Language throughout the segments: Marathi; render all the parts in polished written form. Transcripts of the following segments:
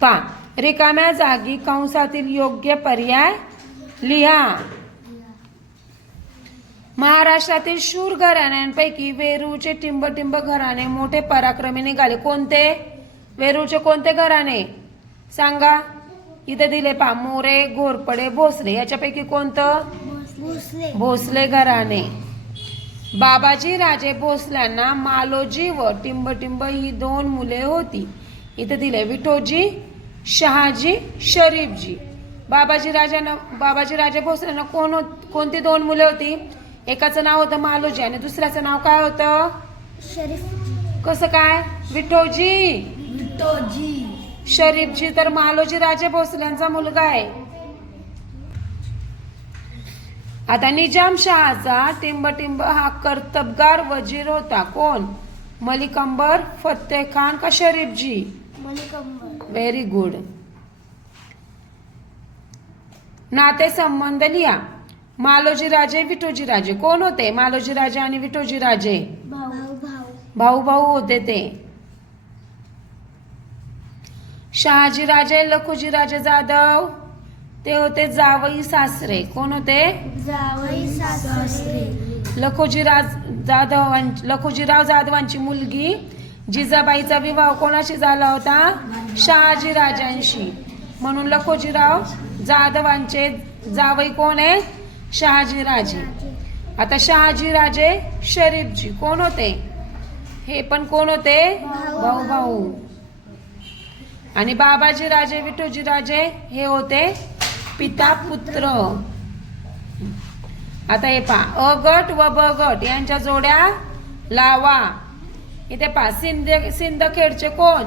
पा रिकाम्या जागी कंसातील योग्य पर्याय लिहा. महाराष्ट्रातील शूर घराण्यांपैकी वेरूळचे टिंबटिंब घराणे मोठे पराक्रमी निघाले. कोणते? वेरूळचे कोणते घराणे सांगा. इथे दिले पा मोरे, घोरपडे, भोसले. याच्यापैकी कोणतं? भोसले घराणे. बाबाजी राजे भोसल्यांना मालोजी व टिंबटिंब ही 2 मुले होती. इथे दिले विठोजी, शहाजी, शरीफजी. बाबाजी राजे भोसल्यांना कोणती 2 मुले होती? एकाचं नाव होतं मालोजी आणि दुसऱ्याचं नाव काय होतं? शरीफ. कसं काय? विठोजी. शरीफजी तर मालोजी राजे भोसल्यांचा मुलगा आहे. आता निजामशहाचा टिंबटिंब हा कर्तबगार वजीर होता. कोण? मलिक अंबर, फत्ते खान का शरीफजी? मलिक अंबर. Very good. नाते संबंध लिहा. मालोजी राजे, विठोजी राजे कोण होते? मालोजी राजे आणि विठोजी राजे भाऊ भाऊ होते ते. शहाजी राजे, लखुजी राजे जाधव ते होते जावई सासरे. कोण होते? जावई सासरे. लखुजीराव जाधवांची मुलगी जिजाबाईचा विवाह कोणाशी झाला होता? शहाजी राजांशी. म्हणून लखुजीराव जाधवांचे जावई कोण आहे? शहाजी राजे. आता शहाजी राजे शरीफजी कोण होते? हे पण कोण होते? भाऊ भाऊ. आणि बाबाजी राजे, विठोजी राजे हे होते पिता पुत्र. आता हे पहा अ गट व ब गट यांच्या जोड्या लावा. इथे पहा सिंदखेडचे कोण?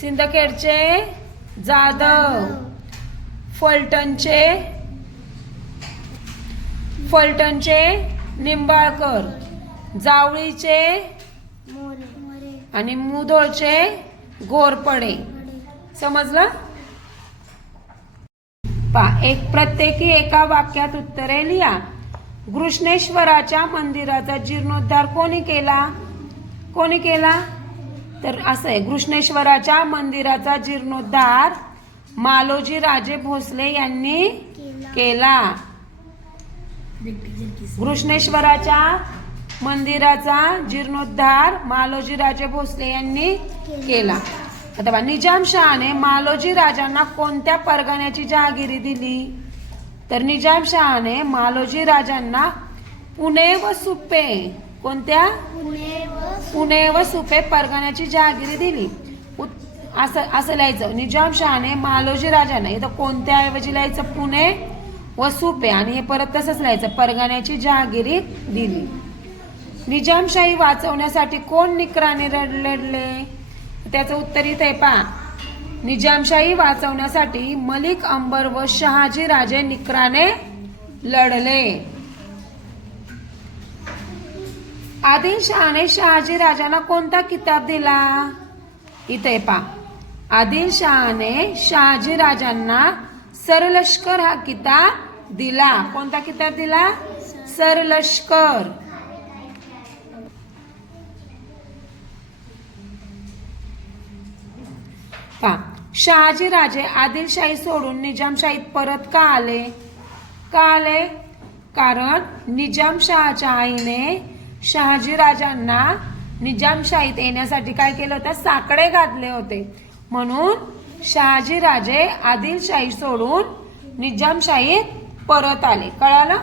सिंदखेडचे जाधव. फलटणचे निंबाळकर. जावळीचे आणि मुधोळचे घोरपडे. समजलं? प्रत्येकी एका वाक्यात उत्तरे लिहा. घृष्णेश्वराच्या मंदिराचा जीर्णोद्धार कोणी केला? तर असं आहे, घृष्णेश्वराच्या मंदिराचा जीर्णोद्धार मालोजी राजे भोसले यांनी केला. घृष्णेश्वराच्या मंदिराचा जीर्णोद्धार मालोजी राजे भोसले यांनी केला. आता निजामशहाने मालोजी राजांना कोणत्या परगण्याची जहागिरी दिली? तर निजामशहाने मालोजी राजांना पुणे व सुपे कोणत्या? पुणे व सुपे परगण्याची जहागिरी दिली. असं लिहायचं. निजामशहाने मालोजी राजांना, इथं कोणत्या ऐवजी लिहायचं? पुणे व सुपे. आणि हे परत तसंच लिहायचं, परगण्याची जहागिरी दिली. निजामशाही वाचवण्यासाठी कोण निकराने लढले? त्याचं उत्तर इथे आहे पहा. निजामशाही वाचवण्यासाठी मलिक अंबर व शहाजी राजे निकराने लढले. आदिलशहाने शहाजी राजांना कोणता किताब दिला? इथे पहा. आदिलशहाने शहाजी राजांना सरलष्कर हा किताब दिला. कोणता किताब दिला? सरलष्कर. शहाजी राजे आदिलशाही सोडून निजामशाहीत परत का आले? कारण निजामशहाच्या आईने शहाजी राजांना निजामशाहीत येण्यासाठी काय केलं होतं? साकडे घातले होते. म्हणून शहाजी राजे आदिलशाही सोडून निजामशाहीत परत आले. कळालं?